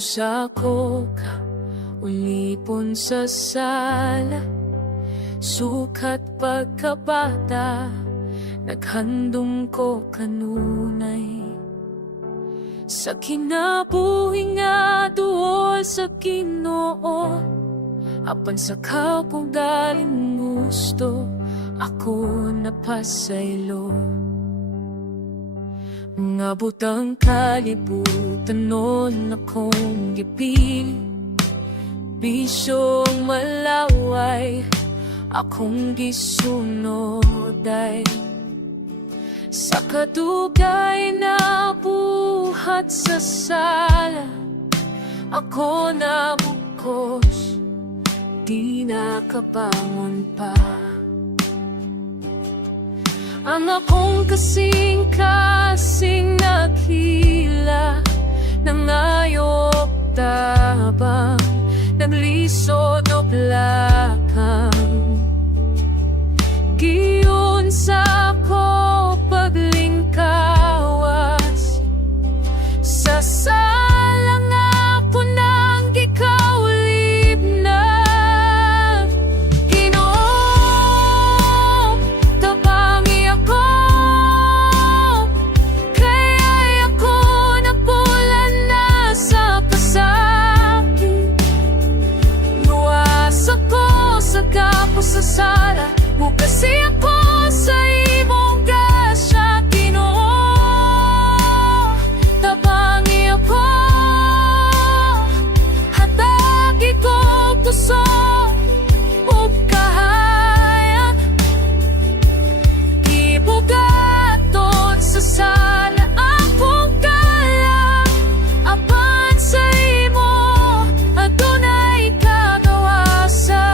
Musako ka ulipon sa sala, sukat pagkabata, naghandom ko kanunay. Sa kinabuhi nga duol sa Ginoo, apan sa kapong galing gusto, ako napasaylo. Mga butang kalibutan noon akong gipili, bisyong malaway akong gisunod ay sa kadugay na buhat sa sala, ako nabukos, di nakabangon pa. Ang akong kasing-kasing naghila, nangayop tabang, naglisod o blakang. Giyon sa ko paglingkawas, sa sala nga po nang gikaulib na. Ginoo, tabangi ako, kaya ako napulan na sa pasakit. Luwas ako sa kapos sa sala, mukasi ako sa imong grasya. Ginoo, tabangi ako, hatagi ko puso ug kahayag. Gibugaton sa sala akong kalang, apan sa imo adunay kagawasan.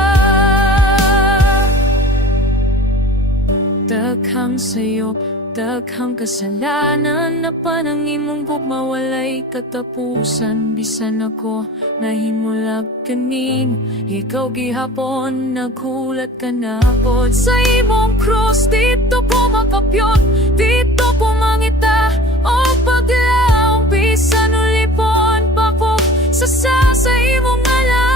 Daghang sayo, daghang kasalanan, na panang imong mawalay katapusan. Bisan ako nahimulag kanin, ikaw gihapon naghulat ka na pod. Sa imong krus dito ko makapyot, dito ko mangita o paglaong. Bisan ulipon pa ko sa imong ngalan.